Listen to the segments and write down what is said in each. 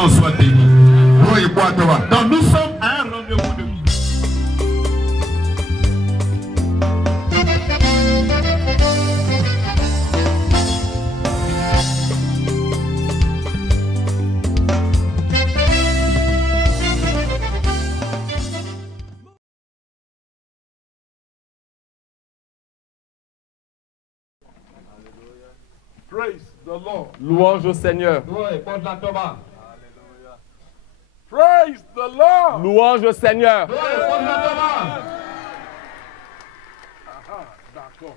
nom soit béni. Donc nous sommes à un rendez-vous de vie. Praise the Lord. Louange au Seigneur. Praise the Lord. Louange au Seigneur. D'accord.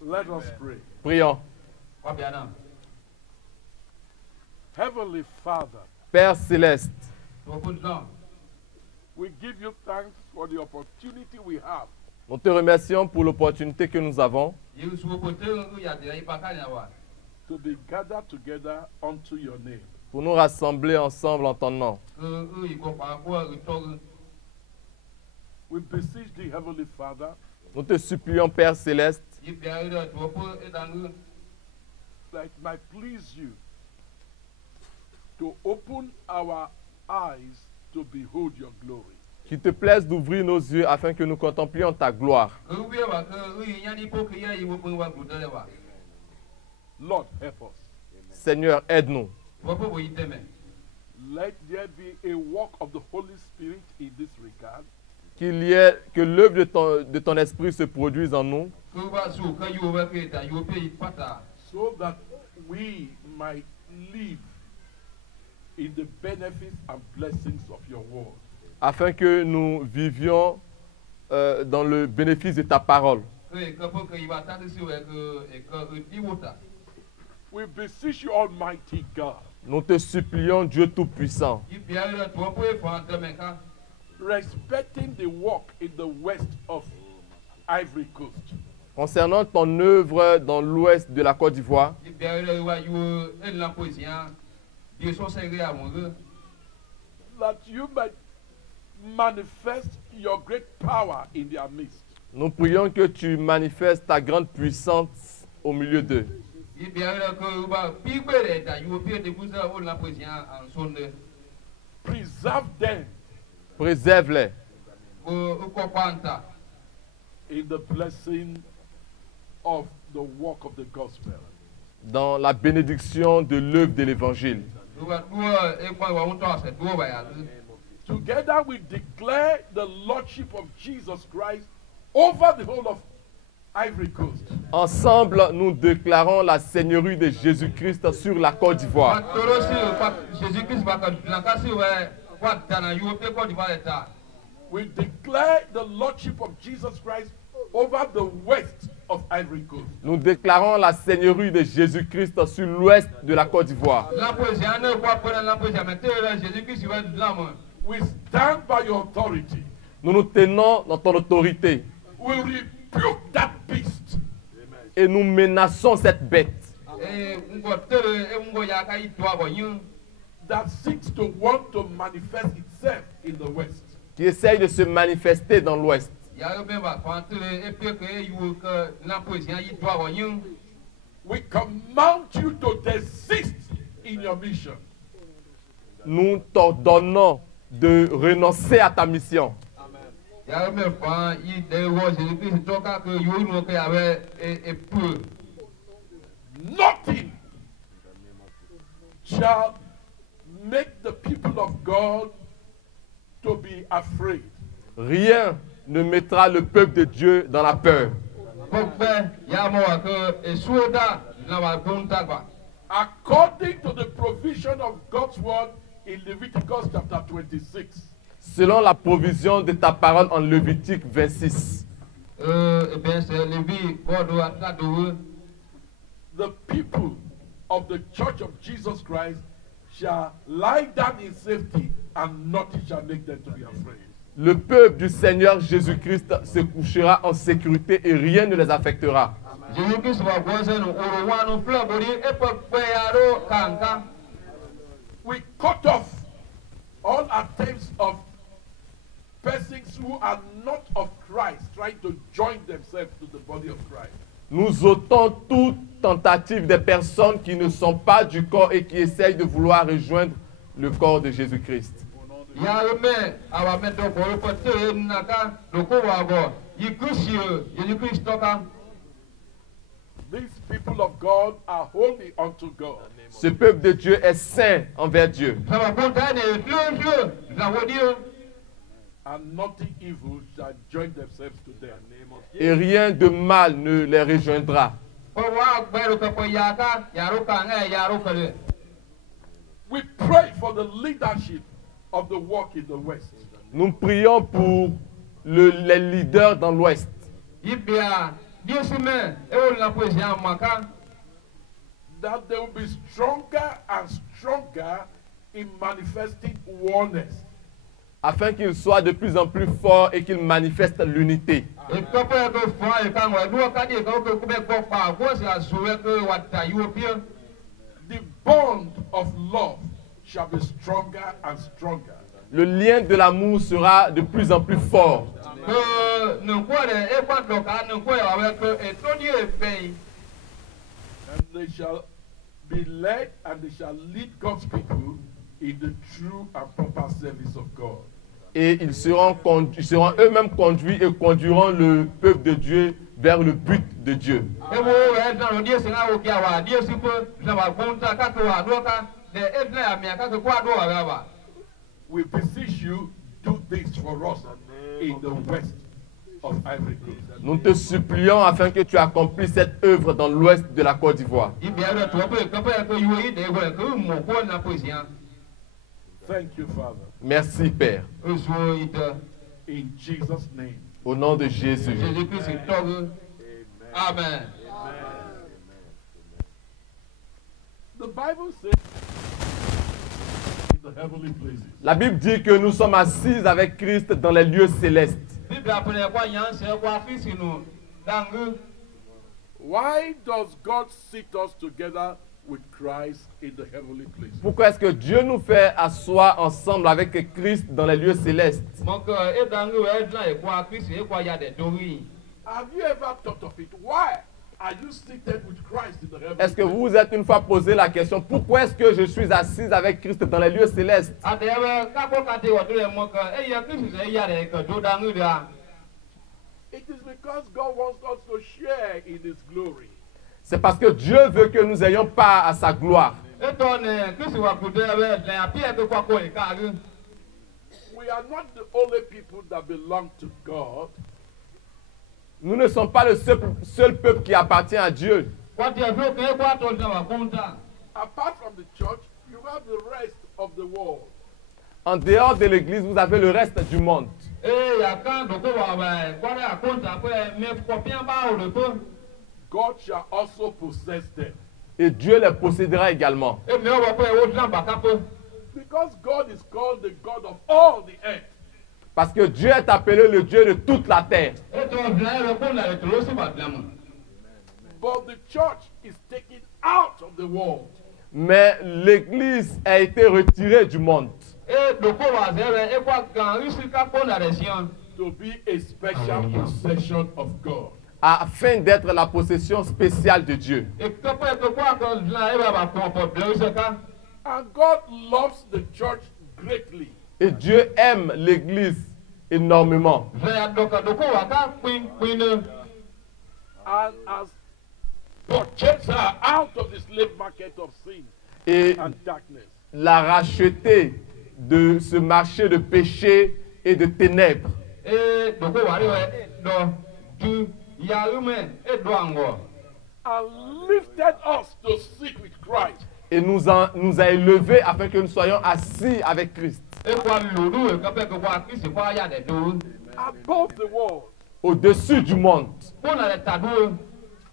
Let us pray. Prions. Heavenly Father, Père céleste, we give you thanks for the opportunity we have nous te remercions pour l'opportunité que nous avons to be gathered together unto your name. pour nous rassembler ensemble en ton nom. We beseech thee, Heavenly Father, Nous te supplions, Père céleste, that it might please you to open our eyes to behold your glory. qu'il te plaise d'ouvrir nos yeux afin que nous contemplions ta gloire. Lord, help us. Seigneur, aide-nous. Let there be a work of the Holy Spirit in this regard, Que l'œuvre de ton esprit se produise en nous, so that we might live in the benefits and blessings of your word. afin que nous vivions dans le bénéfice de ta parole. We beseech you, Almighty God, Nous te supplions, Dieu Tout-Puissant, respecting the work in the west of Ivory Coast, concernant ton œuvre dans l'ouest de la Côte d'Ivoire, that you might manifest your great power in their midst. nous prions que tu manifestes ta grande puissance au milieu d'eux. Preserve them Préserve-les in the blessing of the work of the gospel. dans la bénédiction de l'œuvre de l'Évangile. Together we declare the Lordship of Jesus Christ over the whole of Ivory Coast. Ensemble, nous déclarons la seigneurie de Jésus-Christ sur la Côte d'Ivoire. We declare the Lordship of Jesus Christ over the west of Ivory Coast. Nous déclarons la seigneurie de Jésus-Christ sur l'ouest de la Côte d'Ivoire. We stand by your authority. Nous nous tenons dans ton autorité We rebuke that beast et nous menaçons cette bête that seeks to want to manifest itself in the west. qui essaye de se manifester dans l'ouest. We command you to desist in your mission. Nous t'ordonnons de renoncer à ta mission. Nothing shall make the people of God to be afraid. Rien ne mettra le peuple de Dieu dans la peur. According to the provision of God's word in Leviticus chapter 26. Selon la provision de ta parole en Lévitique 26. The people of the Church of Jesus Christ shall lie down in safety and nothing shall make them to be afraid. Le peuple du Seigneur Jésus-Christ se couchera en sécurité et rien ne les affectera. We cut off all attempts of persons who are not of Christ trying to join themselves to the body of Christ. Nous ôtons toute tentative des personnes qui ne sont pas du corps et qui essayent de vouloir rejoindre le corps de Jésus-Christ. These people of God are holy unto God. Ce peuple de Dieu est saint envers Dieu. And nothing evil shall join themselves to them. Et rien de mal ne les rejoindra. We pray for the leadership of the work in the West. Nous prions pour les leaders dans l'Ouest. That they will be stronger and stronger in manifesting oneness. Afin qu'ils soient de plus en plus forts et qu'ils manifestent l'unité. The bond of love shall be stronger and stronger. Le lien de l'amour sera de plus en plus fort. And they shall be led and they shall lead God's people in the true and proper service of God. Et ils seront eux-mêmes conduits et conduiront le peuple de Dieu vers le but de Dieu. We beseech you, do this for us in the west of Ivory Coast. Nous te supplions afin que tu accomplisses cette œuvre dans l'ouest de la Côte d'Ivoire. Thank you, Father. Merci, Père. In Jesus' name. Au nom de Jésus. Amen. The Bible says in the heavenly places. La Bible dit que nous sommes assis avec Christ dans les lieux célestes. Why does God sit us together with Christ in the heavenly places? Pourquoi est-ce que Dieu nous fait asseoir ensemble avec Christ dans les lieux célestes? Have you ever thought of it? Why are you seated with Christ in the heavenly Est-ce que places? vous vous êtes une fois posé la question, pourquoi est-ce que je suis assise avec Christ dans les lieux célestes? It is because God wants us to share in His glory. C'est parce que Dieu veut que nous ayons part à sa gloire. We are not the only people that belong to God. Nous ne sommes pas le seul peuple qui appartient à Dieu. Apart from the church, you have the rest of the world. En dehors de l'église, vous avez le reste du monde. God shall also possess them. Et Dieu les possédera également. Because God is called the God of all the earth. Parce que Dieu est appelé le Dieu de toute la terre. But the church is taken out of the world. Mais l'église a été retirée du monde. To be a special possession of God. Afin d'être la possession spéciale de Dieu. And God loves the church greatly. Et Dieu aime l'église énormément. And has purchased her out of the slave market of sin Et and darkness. l'a racheté de ce marché de péché et de ténèbres. And lifted us to sit with Christ. Et nous a élevés afin que nous soyons assis avec Christ. Above the world. Au-dessus du monde.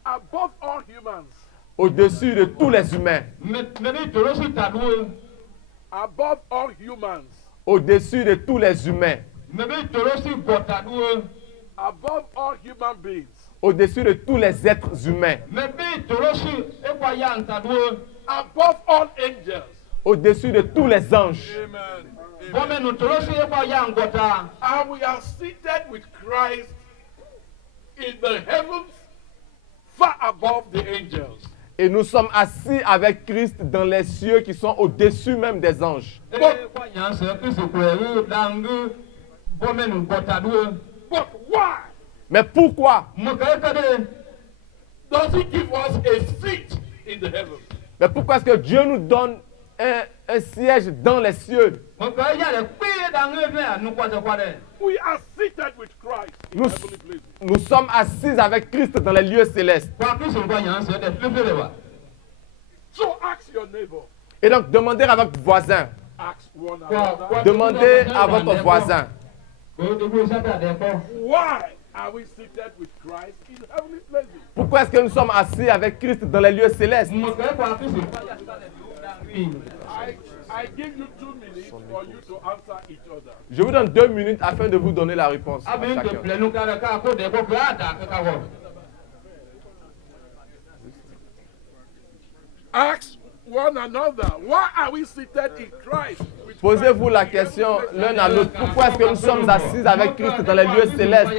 Above all humans. Au-dessus de tous les humains. Above all humans. Au-dessus de tous les humains. Above all human beings. Au-dessus de tous les êtres humains. Above all angels. Au-dessus de tous les anges. Amen. And we are seated with Christ in the heavens, far above the angels. Et nous sommes assis avec Christ dans les cieux qui sont au-dessus même des anges. But why Mais pourquoi? does he give us a seat in the heavens? Mais pourquoi est-ce que Dieu nous donne un siège dans les cieux? We are seated with Christ in Nous, heavenly places. nous sommes assis avec Christ dans les lieux célestes. So ask your neighbor. Et donc, demandez à votre voisin. Ask one another. Demandez à votre voisin. Why are we seated with Christ in heavenly places? Pourquoi est-ce que nous sommes assis avec Christ dans les lieux célestes? I give you 2 minutes for you to answer each other. Je vous donne 2 minutes afin de vous donner la réponse à chacun. Ask one another. Why are we seated in Christ? with Posez-vous Christ la in question heavenly places? l'un à l'autre. Pourquoi est-ce que nous sommes assis avec Christ dans les lieux célestes?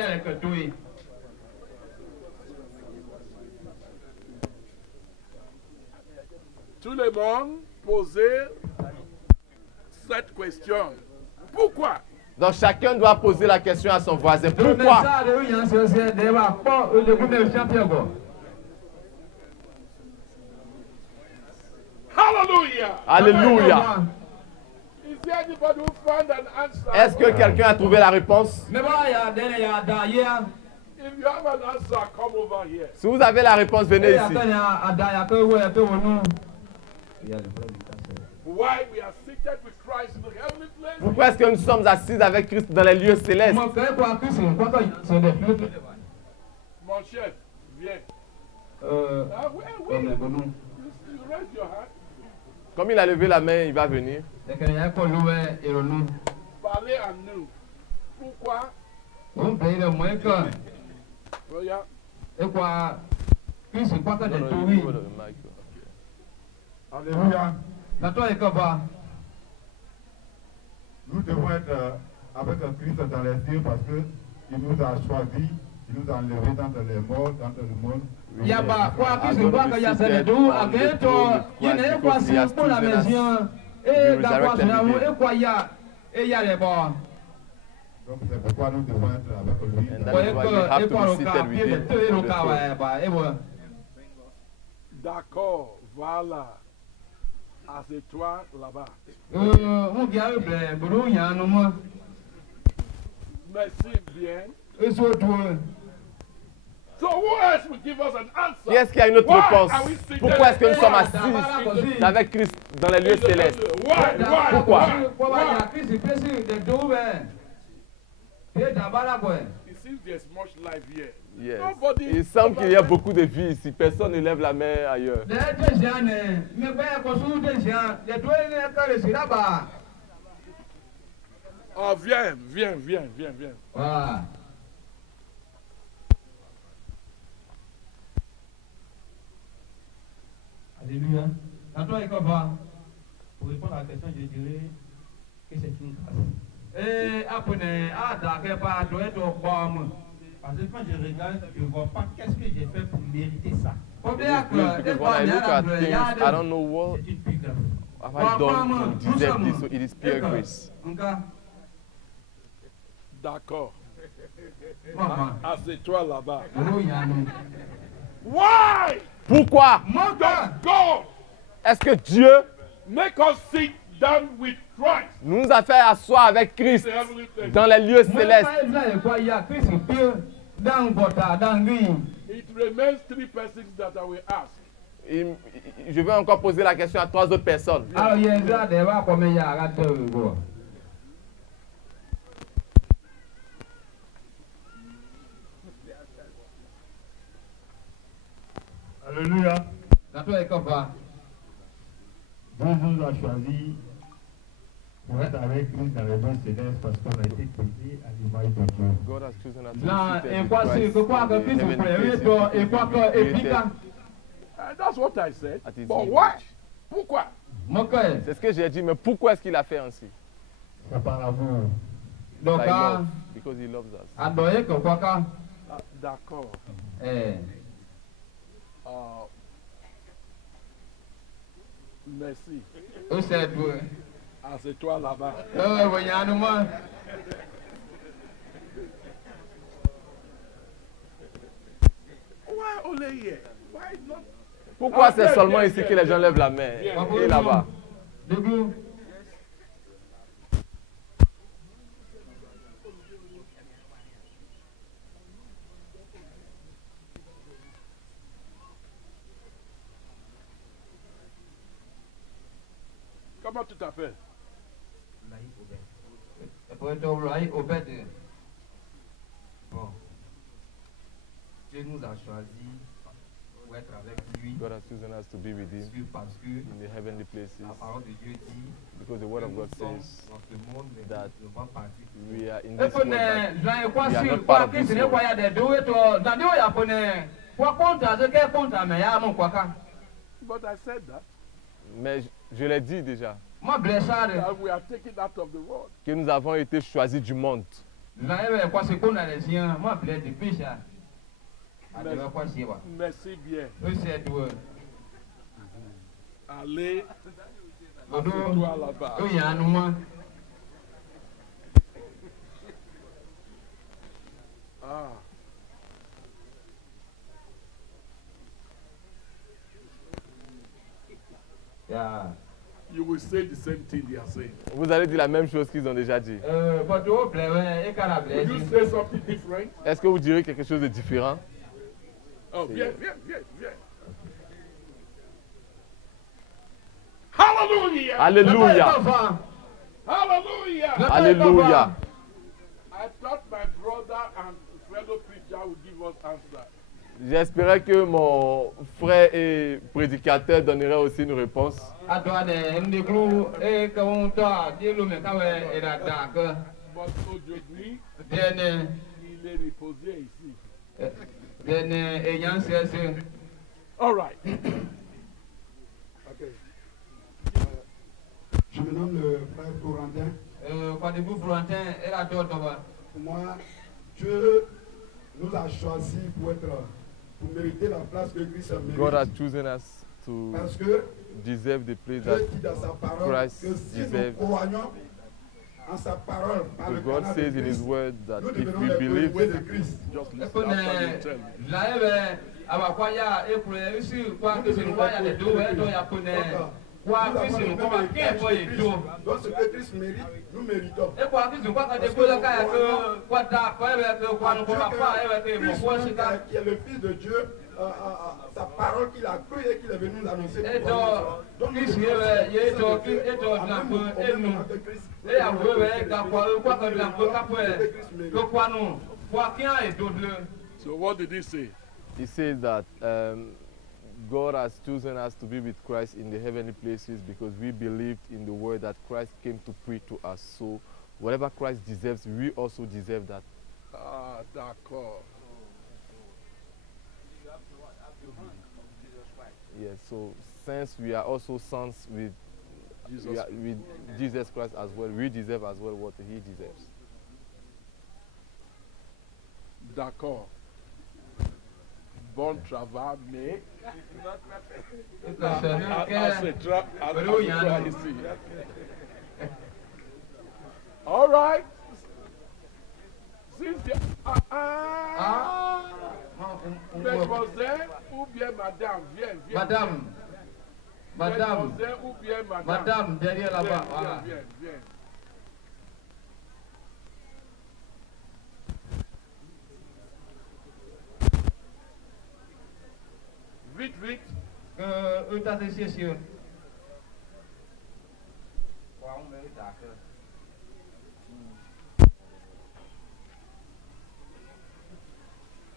Tout le monde posez cette question. Pourquoi? Donc chacun doit poser la question à son voisin. Pourquoi? Hallelujah. Alléluia. Is there anybody who found an answer? Est-ce que quelqu'un a trouvé la réponse? If you have an answer, come over here. Si vous avez la réponse, venez ici. Why we are seated with Christ in the heavenly place? Pourquoi est-ce que nous sommes assis avec Christ dans les lieux célestes? Mon chef, viens. You raise your hand. Comme il a levé la main, il va venir. Parlez à nous. Pourquoi? Regarde. Alléluia. Nous devons être avec Christ dans les cieux parce qu'il nous a choisis, il nous a enlevés dans les morts, dans le monde. Donc c'est pourquoi nous devons être avec lui. And that is why we have to be seated with him. D'accord, voilà. Assieds-toi là-bas. Merci bien. So who else will give us an answer? Qui est-ce qui a une autre Why réponse? are we seated Pourquoi est-ce que nous sommes in assis avec Christ dans les lieux the célestes? heavenly? Why? Pourquoi? It seems there's much life here. Yes. Nobody- Il semble qu'il y a beaucoup de vie ici. Personne ne lève la main ailleurs. Oh, viens. Alléluia. Pour répondre à la question, je dirais que c'est une grâce. Parce que quand je regarde, je ne vois pas qu'est-ce que j'ai fait pour mériter ça. Because when I look at things, I don't know what C'est une pure grâce. have I done to deserve this. So it is pure grace. D'accord. Assieds-toi là-bas. Alléluia. Why Pourquoi does God est-ce que Dieu make us sit down with Christ nous a fait asseoir avec in Christ the heavenly place? dans les lieux célestes? It remains 3 persons that I will ask. Je vais encore poser la question à 3 autres personnes. Alléluia. Dieu nous a choisis pour être avec Christ dans les lieux célestes parce qu'on a été créé à l'image de Dieu. God has chosen us to Là, be et seated quoi, with c'est Christ que quoi in que the Christ heavenly frère, places, et quoi que created That's what I said. at his But image. why? Pourquoi? C'est ce que j'ai dit, mais pourquoi est-ce qu'il a fait ainsi? C'est par amour. By love, because he loves us. D'accord. Merci. Où c'est tout? Ah, c'est toi là-bas. Voyons, moi. Why only here? Why not? Pourquoi Ah, c'est viens, seulement viens, ici viens, que les gens viens. lèvent la main Viens. et là-bas? Debout. Comment tu t'appelles? Pour être au bête. Bon. Dieu nous a choisis pour être avec lui. God has chosen us to be with him Parce que in the heavenly places la parole de Dieu dit because the word of God que nous sommes says dans ce monde, mais that nous ne devons pas partir. we are in Et this world, pone, but Jean quoi we are sur not quoi part of qui this se ne world. voit des deux et toi dans Dieu ya pone quoi compte à ce qu'est compte à mais ya mon quoi ka. But I said that. Mais je l'ai dit déjà, Moi blessade. That we are taken out of the world. que nous avons été choisis du monde. Jean est quoi c'est qu'on a les siens. Moi blesse depuis ça. À de quoi c'est quoi. Merci bien. Où c'est tout? Allez, Dodo. assieds-toi là-bas. Où y a un moi. Ah. Ya. You will say the same thing they are saying. Vous allez dire la même chose qu'ils ont déjà dit. Bodo blesse et cara blesse. Will you say something different? Est-ce que vous direz quelque chose de différent? Oh, viens. Hallelujah! Alléluia! Hallelujah! Alléluia! I thought my brother and fellow preacher would give us answer. J'espérais que mon frère et prédicateur donnerait aussi une réponse. A doit de ndeglu et quand toi Dieu le met quand et la dague. But aujourd'hui, Dene il est reposé ici. dene ayant cessé. All right. Ok. Je me nomme le frère Florentin. Quand vous Florentin et la d'autre Pour moi, Dieu nous a choisis pour mériter la place que Christ mérite. God has chosen us to Parce que deserve the place Dieu that dit dans sa parole Christ que si deserves. nous croyons en sa parole par le God canal says de in His Christ, word that nous if devenons we les believe, premiers de Christ. Just et listen qu'on after you tell me. là quoi ya et pour ici quoi que c'est quoi ya les deux et toi ya connaît quoi que c'est quoi qui est pour les deux. Donc ce que Christ mérite, nous méritons. Et quoi que c'est quoi quand des choses que quoi da quoi avec quoi nous pas avec mon quoi c'est ça. Qui est le Fils de Dieu, sa parole qu'il a cru et qu'il est venu nous annoncer. Et donc Christ est donc dans peu et nous et à vous quoi que dans peu que quoi nous quoi qui a et d'autres. So what did he say? He says that God has chosen us to be with Christ in the heavenly places because we believed in the word that Christ came to preach to us. So whatever Christ deserves, we also deserve that. Ah, d'accord. Yes, so since we are also sons with Jesus Christ as well, we deserve as well what he deserves. D'accord. Bon travail, mais ici. All right. Since Mademoiselle ou bien madame, viens. Madame, Mademoiselle ou bien madame. madame derrière là-bas. Voilà. Viens. Vite. T'as essayé sur.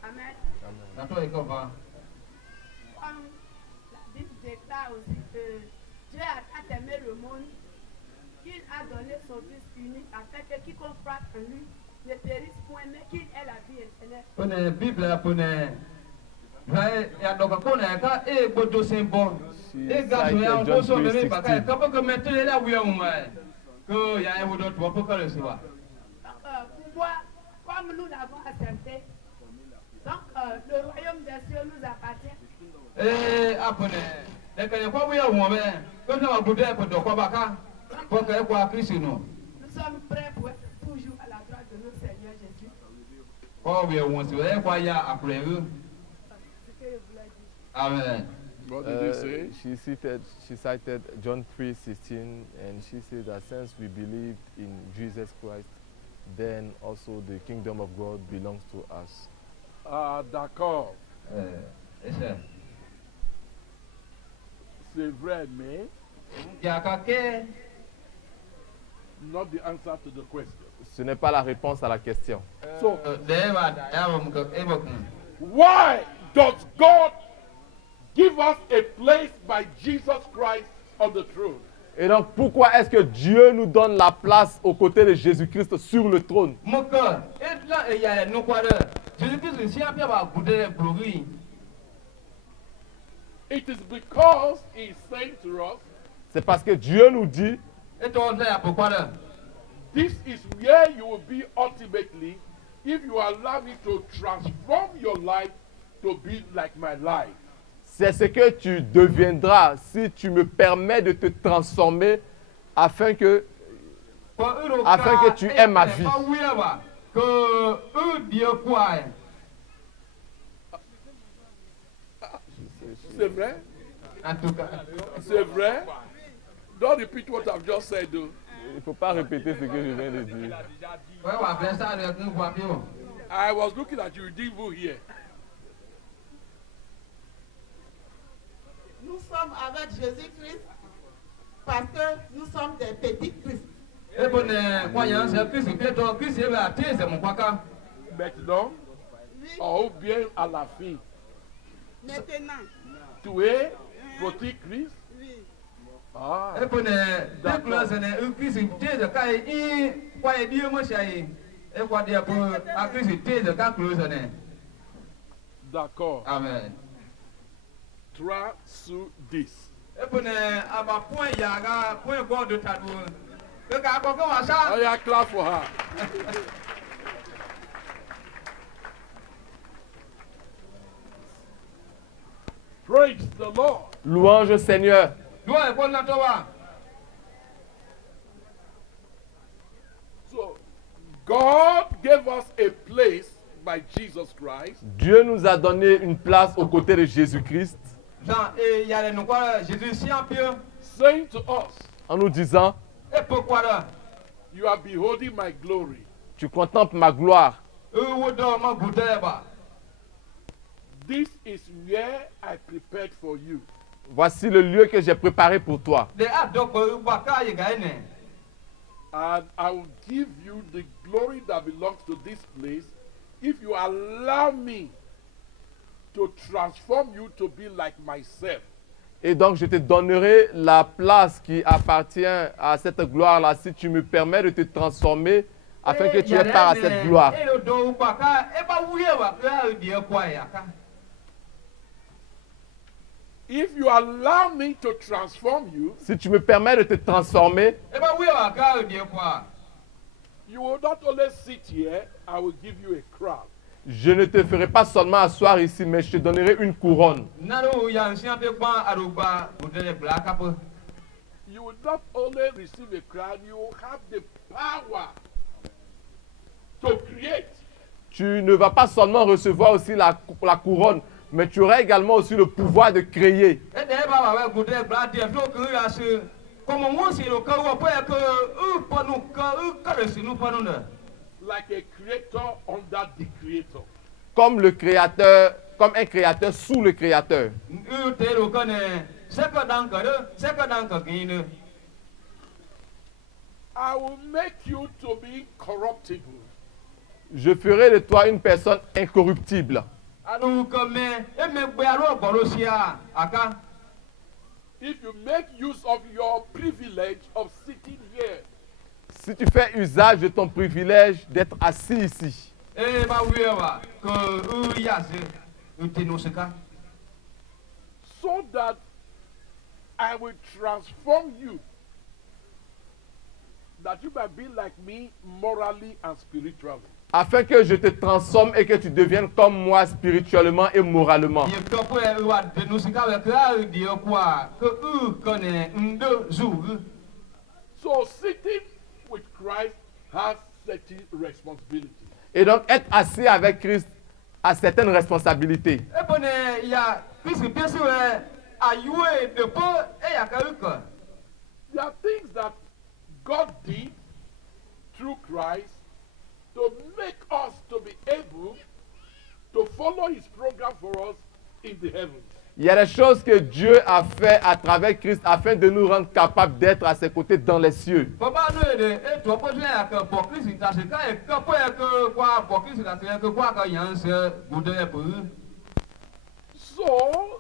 Amen. D'accord, et comment? Comme la Bible déclare aussi que Dieu a aimé le monde, qu'il a donné son Fils unique afin que quiconque croit en lui ne périsse point, mais qu'il ait la vie éternelle. Pour la Bible, pour il y a donc qu'on a quand et bodo symbole. Et gars, il y a un peu sur le même bagage. Quand que maintenant là où il y a que il y a un autre pour que le soit. Pour moi, comme nous l'avons accepté, donc le royaume des cieux nous appartient. Et après, Les Canadiens, quoi, oui, on va quand on va goûter pour de quoi baka, pour que quoi, Christ, nous. Nous sommes prêts pour être toujours à la droite de notre Seigneur Jésus. Oh, oui, on se voit quoi, il y a après eux. C'est ce que je voulais dire. Amen. What did he say? She cited John 3:16, and she said that since we believe in Jesus Christ, then also the kingdom of God belongs to us. Ah, d'accord. C'est ça. C'est vrai, mais Il y a quelqu'un. not the answer to the question. Ce n'est pas la réponse à la question. So, why does God give us a place by Jesus Christ on the throne? Et donc, pourquoi est-ce que Dieu nous donne la place aux côtés de Jésus-Christ sur le trône? It is because He is saying to us, C'est parce que Dieu nous dit, this is where you will be ultimately if you allow me to transform your life to be like my life. c'est ce que tu deviendras si tu me permets de te transformer afin que tu aimes ma vie. C'est vrai? En tout cas. C'est vrai? Don't repeat what I've just said, though. Il ne faut pas répéter ce que je viens de dire. I was looking at you, you didn't even hear. Nous sommes avec Jésus-Christ parce que nous sommes des petits Christ. Maintenant, Oui, ou bien à la fin, maintenant. tu es petit Christ. Oui. Ah, d'accord. Amen. 3 sur 10. Oh yeah, clap for her. Praise the Lord. Louange au Seigneur. So, God gave us a place by Jesus Christ. Dieu nous a donné une place aux côtés de Jésus-Christ Saying to us, en nous disant, you are beholding my glory. tu contemples ma gloire. This is where I prepared for you. Voici le lieu que j'ai préparé pour toi. And I will give you the glory that belongs to this place if you allow me to transform you to be like myself. Et donc, je te donnerai la place qui appartient à cette gloire-là si tu me permets de te transformer afin que tu aies part à cette gloire. If you allow me to transform you, Si tu me permets de te transformer, you will not only sit here, I will give you a crown. je ne te ferai pas seulement asseoir ici, mais je te donnerai une couronne. You will not only receive a crown, you will have the power to create. Tu ne vas pas seulement recevoir aussi la couronne, mais tu auras également aussi le pouvoir de créer. Like a creator under the creator. Comme le créateur, comme un créateur sous le créateur. I will make you to be corruptible. Je ferai de toi une personne incorruptible. If you make use of your privilege of sitting here, Si tu fais usage de ton privilège d'être assis ici, so that I will transform you, that you might be like me morally and spiritually. Afin que je te transforme et que tu deviennes comme moi spirituellement et moralement. So sitting with Christ has certain responsibilities. Et donc être assis avec Christ a certaines responsabilités. There are things that God did through Christ to make us to be able to follow his program for us in the heavens. Il y a des choses que Dieu a fait à travers Christ afin de nous rendre capables d'être à ses côtés dans les cieux. So,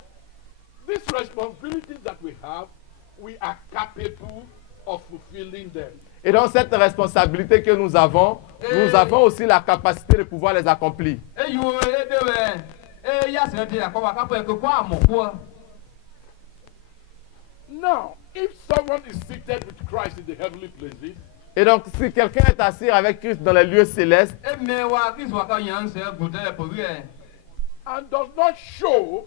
these responsibilities that we have, we are capable of fulfilling them. Et dans cette responsabilité que nous avons aussi la capacité de pouvoir les accomplir. Now, if someone is seated with Christ in the heavenly places, Et donc, si quelqu'un est assis avec Christ dans les lieux célestes and does not show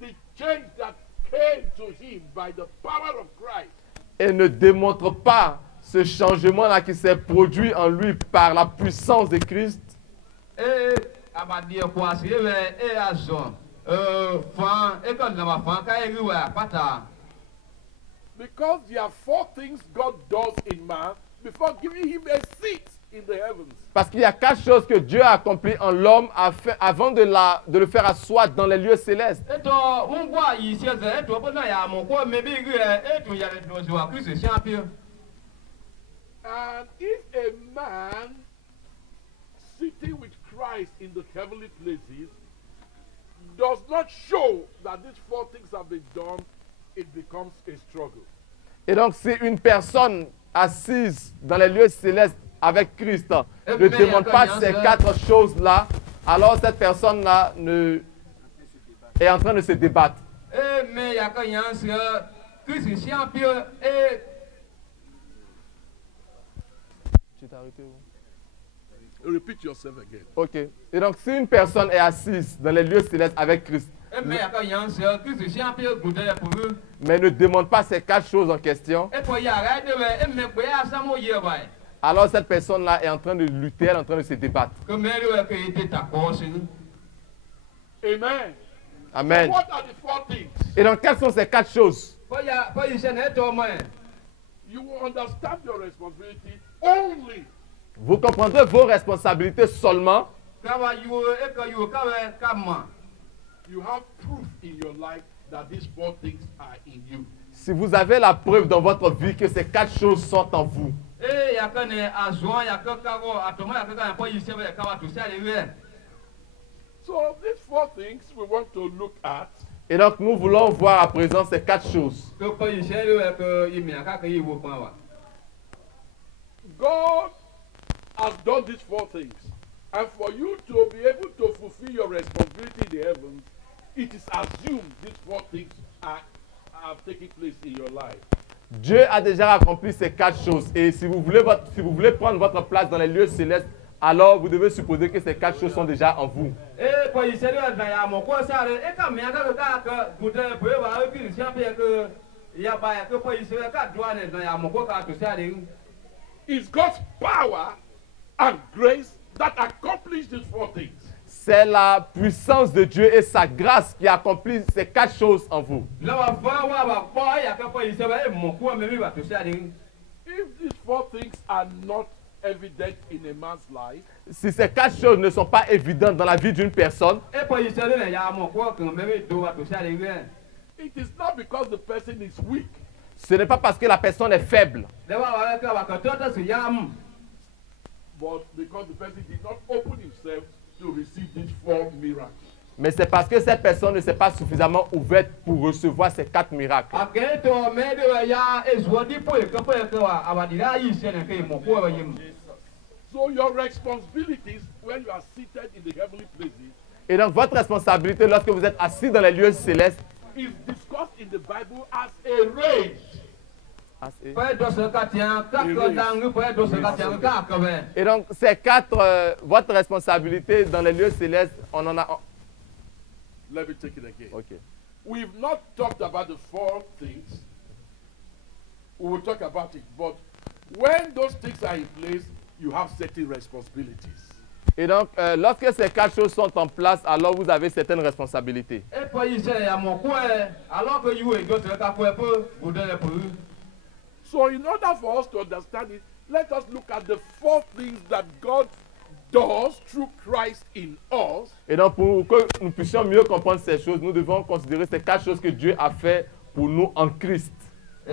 the change that came to him by the power of Christ, et ne démontre pas ce changement-là qui s'est produit en lui par la puissance de Christ, because there are 4 things God does in man before giving him a seat in the heavens. parce qu'il y a 4 choses que Dieu a accomplies en l'homme avant de le faire asseoir dans les lieux célestes. And if a man sitting with Christ in the heavenly places does not show that these 4 things have been done, it becomes a struggle. Et donc, si une personne assise dans les lieux célestes avec Christ ne demande pas ces 4 choses-là, alors cette personne-là est en train de se débattre. Tu t'es arrêté où? Repeat yourself again. Ok. Et donc, si une personne est assise dans les lieux célestes avec Christ, mais ne demande pas ces 4 choses en question, alors cette personne-là est en train de lutter, elle est en train de se débattre. Amen. Amen. What are the 4 things? Et donc, quelles sont ces 4 choses? You will understand your responsibility only Vous comprendrez vos responsabilités seulement you have proof in your life that these 4 things are in you. si vous avez la preuve dans votre vie que ces 4 choses sont en vous. So these 4 things we want to look at. Et donc, nous voulons voir à présent ces 4 choses. God has done these 4 things. And for you to be able to fulfill your responsibility in the heavens, it is assumed these 4 things are taking place in your life. Dieu a déjà accompli ces 4 choses. Et si vous voulez prendre votre place dans les lieux célestes, alors vous devez supposer que ces 4 choses sont déjà en vous. It's God's power and grace that accomplish these 4 things. C'est la puissance de Dieu et sa grâce qui accomplit ces 4 choses en vous. If these 4 things are not evident in a man's life, Si ces 4 choses ne sont pas évidentes dans la vie d'une personne, it is not because the person is weak, ce n'est pas parce que la personne est faible, but because the person did not open himself to receive these 4 miracles. mais c'est parce que cette personne ne s'est pas suffisamment ouverte pour recevoir ces 4 miracles. So your responsibilities when you are seated in the heavenly places Et donc votre responsabilité lorsque vous êtes assis dans les lieux célestes is discussed in the Bible as a race. Et donc, ces quatre, votre responsabilité dans les lieux célestes, on en a... Let me take it again. Ok. We've not talked about the 4 things. We will talk about it. But when those things are in place, you have certain responsibilities. Et donc, lorsque ces quatre choses sont en place, alors vous avez certaines responsabilités. So in order for us to understand it, let us look at the 4 things that God does through Christ in us. Et donc, pour que nous puissions mieux comprendre ces choses, nous devons considérer ces quatre choses que Dieu a fait pour nous en Christ. To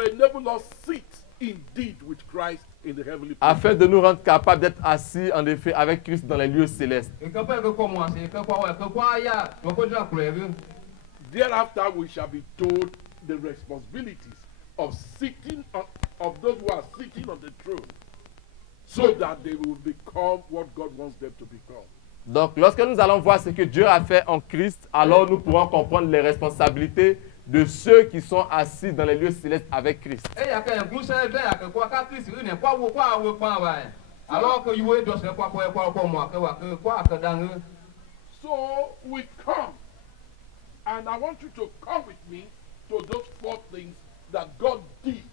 enable us sit indeed with Christ in the heavenly place. Afin de nous rendre capables d'être assis, en effet, avec Christ dans les lieux célestes. Thereafter, we shall be told the responsibilities of sitting of those who are sitting on the throne, so that they will become what God wants them to become. Donc, lorsque nous allons voir ce que Dieu a fait en Christ, alors nous pourrons comprendre les responsabilités de ceux qui sont assis dans les lieux célestes avec Christ. So we come, and I want you to come with me to those 4 things that God did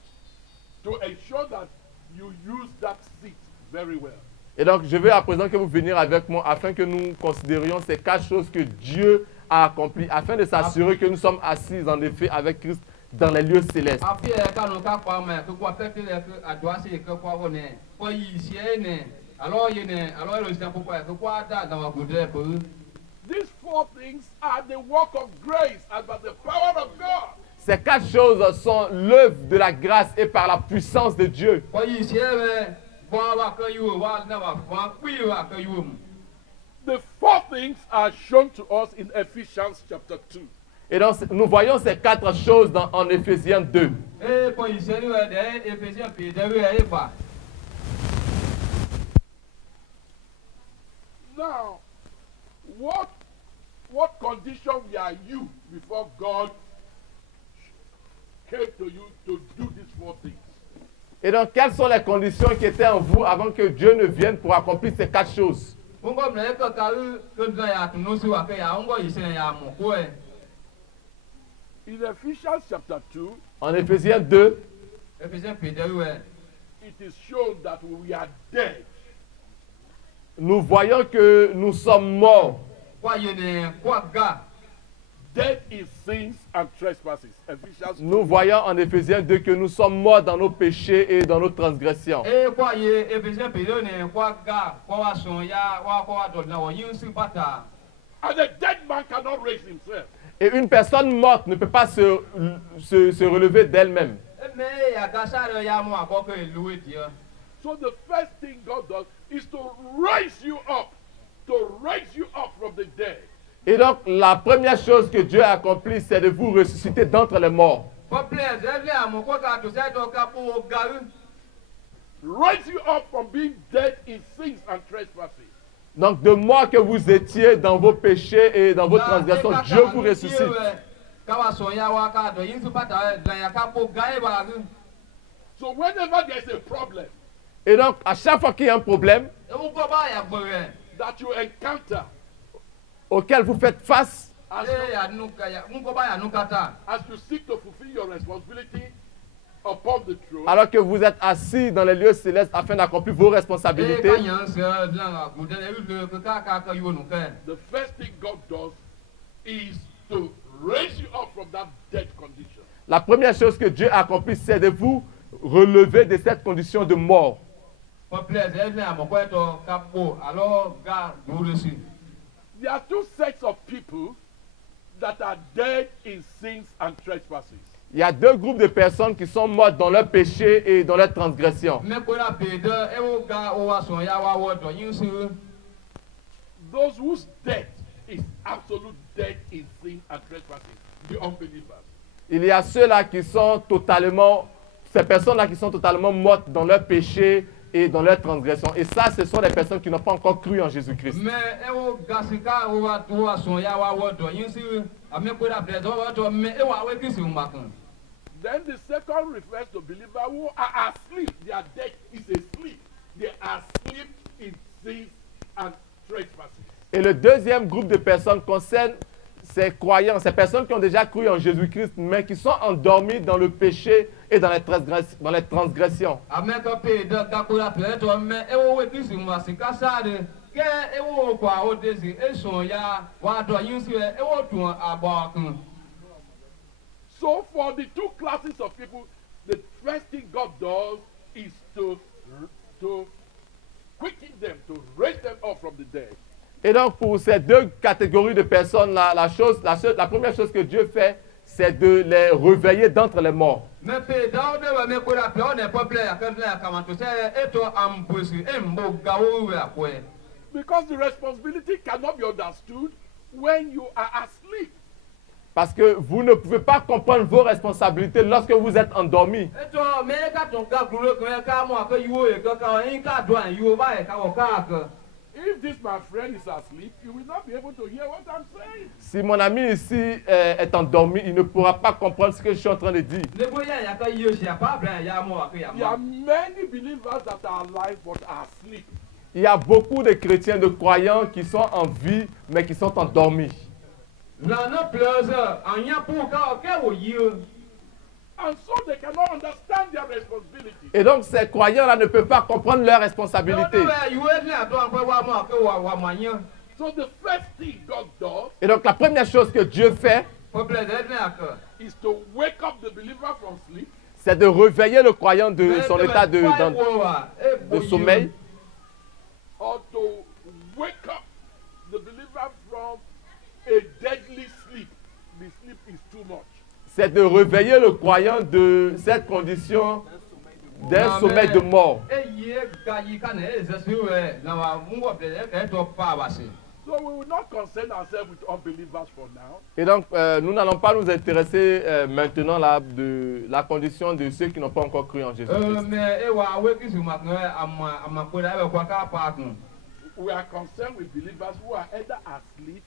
to ensure that you use that seat very well. Et donc, je veux à présent que vous veniez avec moi afin que nous considérions ces quatre choses que Dieu a accomplies, afin de s'assurer que nous sommes assis en effet avec Christ dans les lieux célestes. These 4 things are the work of grace and by the power of God. Ces quatre choses sont l'œuvre de la grâce et par la puissance de Dieu. The 4 things are shown to us in Ephesians chapter 2. Et donc, nous voyons ces quatre choses en Éphésiens 2. Now, what condition were you before God came to you to do these 4 things? Et donc, quelles sont les conditions qui étaient en vous avant que Dieu ne vienne pour accomplir ces quatre choses? In Ephesians chapter 2, En Éphésiens 2, it is shown that we are dead. nous voyons que nous sommes morts. Dead in sins and trespasses. Ephesians 2. Nous voyons en Éphésiens 2 que nous sommes morts dans nos péchés et dans nos transgressions. And a dead man cannot raise himself. Et une personne morte ne peut pas se relever d'elle-même. So the first thing God does is to raise you up from the dead. Et donc, la première chose que Dieu a accomplie, c'est de vous ressusciter d'entre les morts. Raise you up from being dead in sins and trespasses. Donc, de mort que vous étiez dans vos péchés et dans vos transgressions, Dieu vous ressuscite. So whenever there's a problem Et donc, à chaque fois qu'il y a un problème that you encounter, auquel vous faites face, as you seek to fulfill your responsibility upon the throne, alors que vous êtes assis dans les lieux célestes afin d'accomplir vos responsabilités, the first thing God does is to raise you up from that dead condition. la première chose que Dieu a accomplie, c'est de vous relever de cette condition de mort. There are 2 sets of people that are dead in sins and trespasses. Il y a 2 groupes de personnes qui sont mortes dans leurs péchés et dans leurs transgressions. Those whose death is absolute death in sin and trespasses, the unbelievers. Il y a ceux-là qui sont totalement, ces personnes-là qui sont totalement mortes dans leurs péchés et dans leurs transgressions. Et ça, ce sont les personnes qui n'ont pas encore cru en Jésus-Christ. Then the second refers to believers who are asleep. Their death is asleep. They are asleep in sins and trespasses. Et le deuxième groupe de personnes concerne ces croyants, ces personnes qui ont déjà cru en Jésus-Christ, mais qui sont endormis dans le péché et dans les transgressions. So for the two classes of people, the first thing God does is to quicken them, to raise them up from the dead. Et donc pour ces deux catégories de personnes, la première chose que Dieu fait, c'est de les réveiller d'entre les morts. Because the responsibility cannot be understood when you are asleep. Parce que vous ne pouvez pas comprendre vos responsabilités lorsque vous êtes endormi. If this my friend is asleep, you will not be able to hear what I'm saying. Si mon ami ici est endormi, il ne pourra pas comprendre ce que je suis en train de dire. There are many believers that are alive but are asleep. Il y a beaucoup de chrétiens, de croyants qui sont en vie, mais qui sont endormis. And so they cannot understand their responsibility. Et donc ces croyants-là ne peuvent pas comprendre leurs responsabilités. So the first thing God does Et donc la première chose que Dieu fait, is to wake up the believer from sleep. c'est de réveiller le croyant de son état de sommeil. Or to wake up the believer from a deadly sleep. The sleep is too much. C'est de réveiller le croyant de cette condition d'un sommeil de mort. So we will not concern ourselves with unbelievers for now. Et donc, nous n'allons pas nous intéresser maintenant là, de la condition de ceux qui n'ont pas encore cru en Jésus-Christ. We are concerned with believers who are either asleep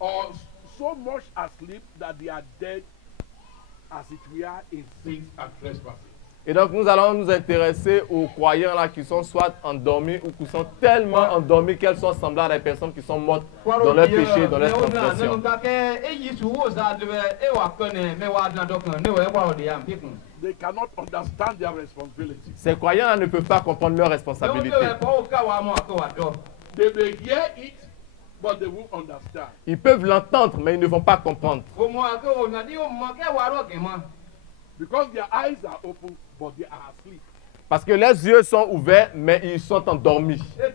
or so much asleep that they are dead as it were in sins and trespasses. Et donc, nous allons nous intéresser aux croyants là qui sont soit endormis ou qui sont tellement endormis qu'elles sont semblables à des personnes qui sont mortes dans leur péché, dans leur transgression. They cannot understand their responsibility. Ces croyants-là ne peuvent pas comprendre leurs responsabilités. They may hear it, but they won't understand. Ils peuvent l'entendre, mais ils ne vont pas comprendre. Because their eyes are open, but they are asleep. Parce que leurs yeux sont ouverts, mais ils sont endormis. They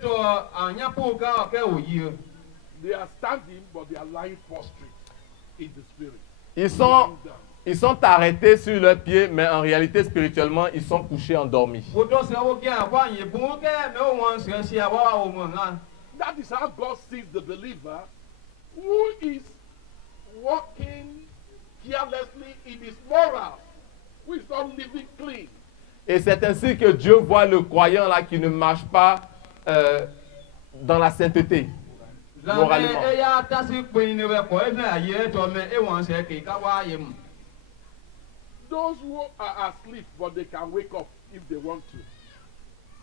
are standing, but they are lying prostrate in the spirit. Ils sont arrêtés sur leurs pieds, mais en réalité, spirituellement, ils sont couchés endormis. That is how God sees the believer who is walking carelessly in his morals, who is not living clean. Et c'est ainsi que Dieu voit le croyant là qui ne marche pas dans la sainteté, moralement. Those who are asleep, but they can wake up if they want to,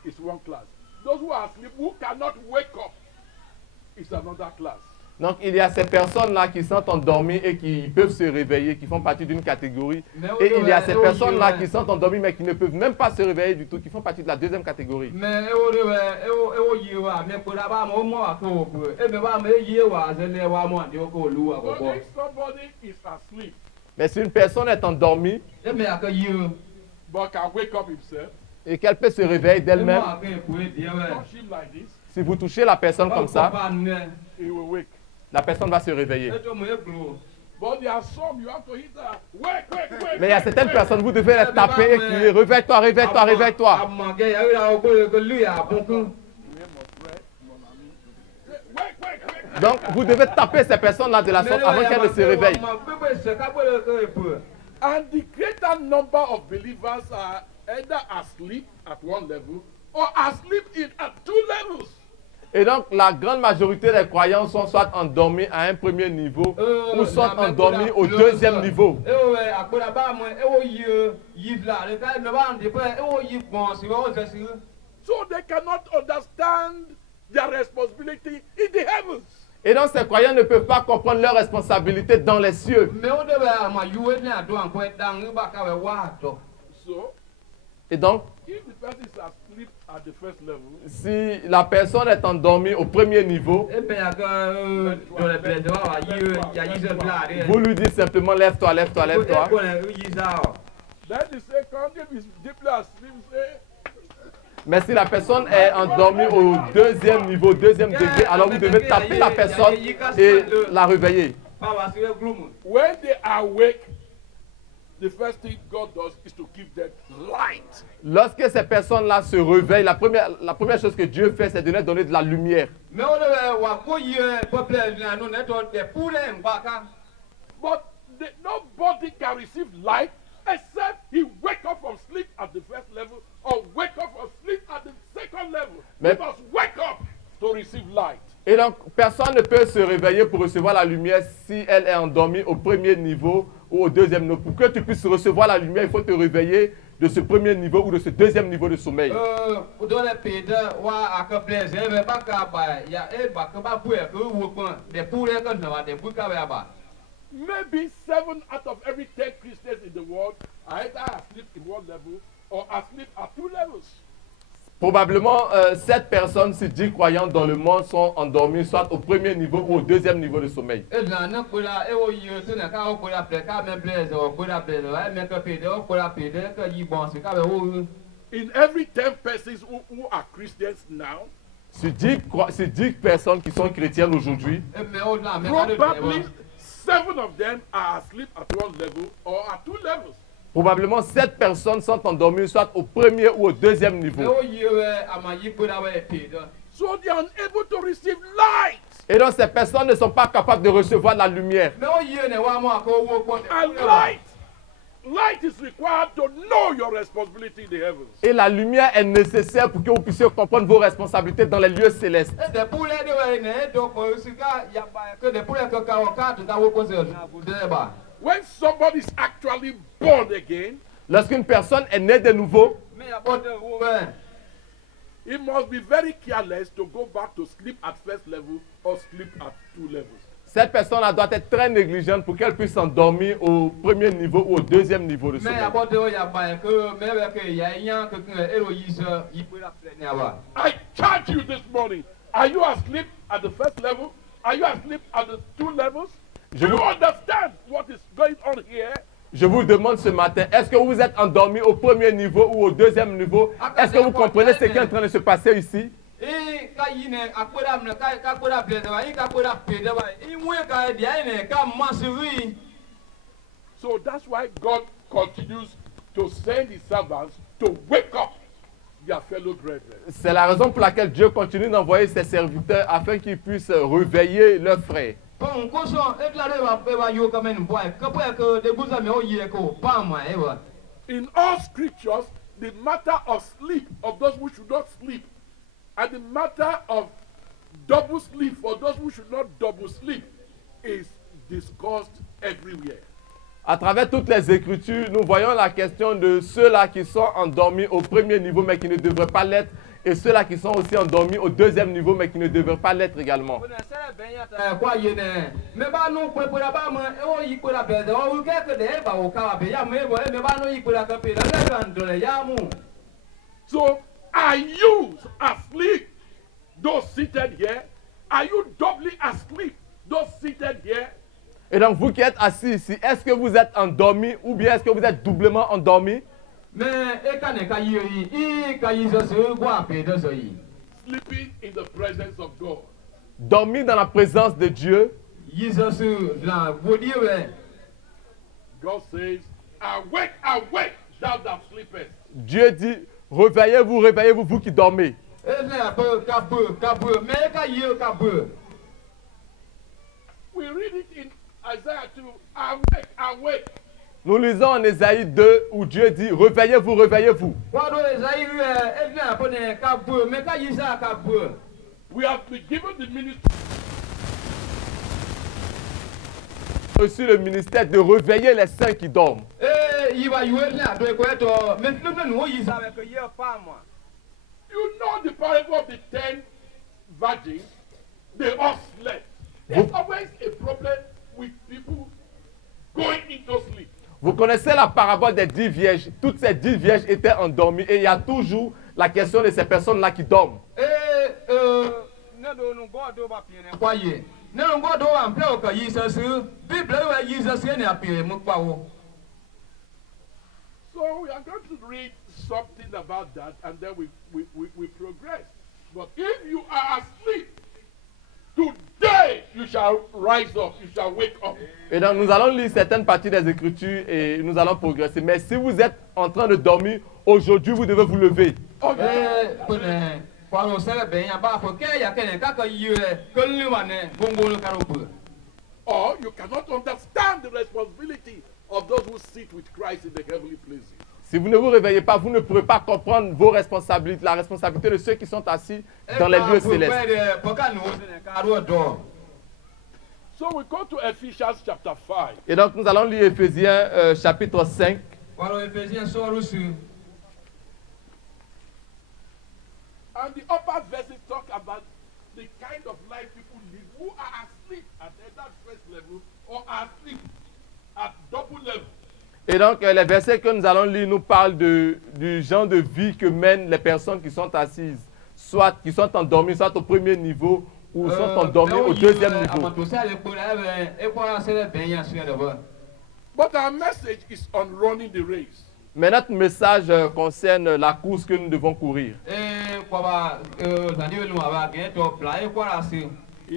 is one class. Those who are asleep, who cannot wake up, is another class. Donc il y a ces personnes-là qui sont endormies et qui peuvent se réveiller, qui font partie d'une catégorie. Et il y a ces personnes-là qui sont endormies mais qui ne peuvent même pas se réveiller du tout, qui font partie de la deuxième catégorie. So if somebody is asleep, Mais si une personne est endormie but can wake up himself, et qu'elle peut se réveiller d'elle-même, touch him like this, si vous touchez la personne comme ça, he will wake. la personne va se réveiller. But there are some you have to hit her. Wake, wake, wake. Mais il y a certaines personnes, vous devez les taper et crier, réveille-toi, réveille-toi, réveille-toi. Wake, wake, wake. Donc vous devez taper ces personnes-là de la sorte avant qu'elles ne se réveillent. And the greater number of believers are either asleep at one level or asleep at two levels. Et donc, la grande majorité des croyants sont soit endormis à un premier niveau ou soit endormis au deuxième niveau. So they cannot understand their responsibility in the heavens. Et donc, ces croyants ne peuvent pas comprendre leurs responsabilités dans les cieux. So, Et donc, if the person is asleep at the first level, si la personne est endormie au premier niveau, vous lui dites simplement lève-toi, lève-toi, lève-toi. then the second, if he's deeply asleep, say, Mais si la personne est endormie au deuxième niveau, deuxième degré, alors vous devez taper la personne et la réveiller. when they are awake, the first thing God does is to give them light. Lorsque ces personnes-là se réveillent, la première chose que Dieu fait, c'est de leur donner de la lumière. But nobody can receive light except he wake up from sleep at the first level or wake up from sleep at the second level. Mais- He must wake up to receive light. Et donc, personne ne peut se réveiller pour recevoir la lumière si elle est endormie au premier niveau ou au deuxième niveau. Pour que tu puisses recevoir la lumière, il faut te réveiller de ce premier niveau ou de ce deuxième niveau de sommeil. Maybe 7 out of every 10 Christians in the world are either asleep in one level or asleep at 2 levels. Probablement, 7 personnes sur 10 croyants dans le monde sont endormis soit au premier niveau ou au deuxième niveau de sommeil. In every 10 persons who are Christians now, Sur 10 personnes qui sont chrétiennes aujourd'hui, probably 7 of them are asleep at one level or at 2 levels. probablement 7 personnes sont endormies soit au premier ou au deuxième niveau. So they are unable to receive light. Et donc ces personnes ne sont pas capables de recevoir la lumière. And light is required to know your responsibility in the heavens. Et la lumière est nécessaire pour que vous puissiez comprendre vos responsabilités dans les lieux célestes. When somebody is actually born again, Lorsqu'une personne est née de nouveau, he must be very careless to go back to sleep at first level or sleep at 2 levels. cette personne-là doit être très négligente pour qu'elle puisse s'endormir au premier niveau ou au deuxième niveau de sommeil. I charge you this morning. Are you asleep at the first level? Are you asleep at the 2 levels? Do you understand what is going on here? Je vous demande ce matin, est-ce que vous êtes endormi au premier niveau ou au deuxième niveau? Est-ce que vous comprenez ce qui est en train de se passer ici? So that's why God continues to send his servants to wake up their fellow brethren. C'est la raison pour laquelle Dieu continue d'envoyer ses serviteurs afin qu'ils puissent réveiller leurs frères. In all scriptures, the matter of sleep of those who should not sleep and the matter of double sleep for those who should not double sleep is discussed everywhere. À travers toutes les Écritures, nous voyons la question de ceux-là qui sont endormis au premier niveau mais qui ne devraient pas l'être, et ceux-là qui sont aussi endormis au deuxième niveau mais qui ne devraient pas l'être également. So, are you asleep? Those seated here, are you doubly asleep? Those seated here. Et donc vous qui êtes assis ici, est-ce que vous êtes endormi ou bien est-ce que vous êtes doublement endormi? Sleeping in the presence of God. Dormi dans la présence de Dieu. God says, awake, awake, thou that sleepest. Dieu dit, réveillez-vous, réveillez-vous, vous qui dormez. We read it in Isaiah 2, awake, awake. Nous lisons en Ésaïe 2 où Dieu dit, réveillez-vous, réveillez-vous. We have been given the ministry reçu le ministère de réveiller les saints qui dorment. Il va y avoir là, donc quoi toi, maintenant nous y savons que hier pas moi. You know the parable of the 10 virgins, they all slept. There's always a problem with people going into sleep. Vous connaissez la parabole des 10 vierges. Toutes ces 10 vierges étaient endormies et il y a toujours la question de ces personnes-là qui dorment. So we are going to read something about that and then we progress. But if you are asleep, today you shall rise up, you shall wake up. Et donc nous allons lire certaines parties des Écritures et nous allons progresser. Mais si vous êtes en train de dormir, aujourd'hui vous devez vous lever. Or you cannot understand the responsibility of those who sit with Christ in the heavenly places. Si vous ne vous réveillez pas, vous ne pourrez pas comprendre vos responsabilités, la responsabilité de ceux qui sont assis dans les lieux célestes. So we go to Ephesians chapter 5. Et donc nous allons lire Éphésiens chapitre 5. And the upper verses talk about the kind of life people live who are asleep at either first level or are asleep at double level. Et donc les versets que nous allons lire nous parlent du genre de vie que mènent les personnes qui sont assises, soit qui sont endormies, soit au premier niveau ou sont endormies au deuxième niveau. But our message is on running the race. Mais notre message concerne la course que nous devons courir. In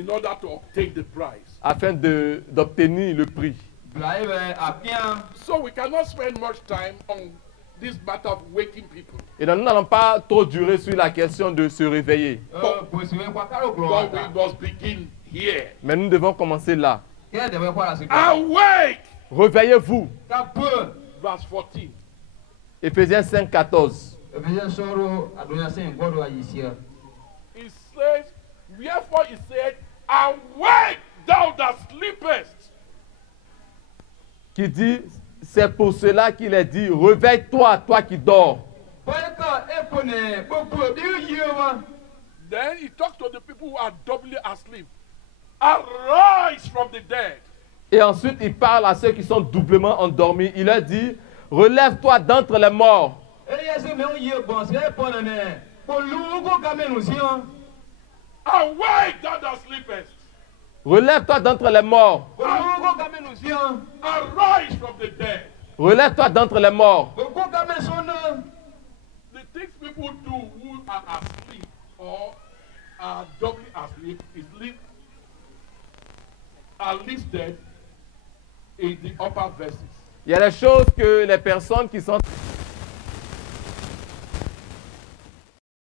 order to obtain the prize. Afin d'obtenir le prix. So we cannot spend much time on this matter of waking people. Et donc nous n'allons pas trop durer sur la question de se réveiller. But we must begin here. Mais nous devons commencer là. Awake! Réveillez-vous. Verse 14. Éphésiens 5, 14. It says, wherefore he said, awake thou that sleepest. Qui dit, c'est pour cela qu'il est dit, réveille-toi, toi qui dors. Then he talks to the people who are doubly asleep. Arise from the dead. Et ensuite, il parle à ceux qui sont doublement endormis. Il leur dit, relève-toi d'entre les morts. Awake thou that sleepest. Relève-toi d'entre les morts. Arise from the dead. Relève-toi d'entre les morts. The things people do who are asleep or are doubly asleep are listed in the upper verses. Il y a des choses que les personnes qui sont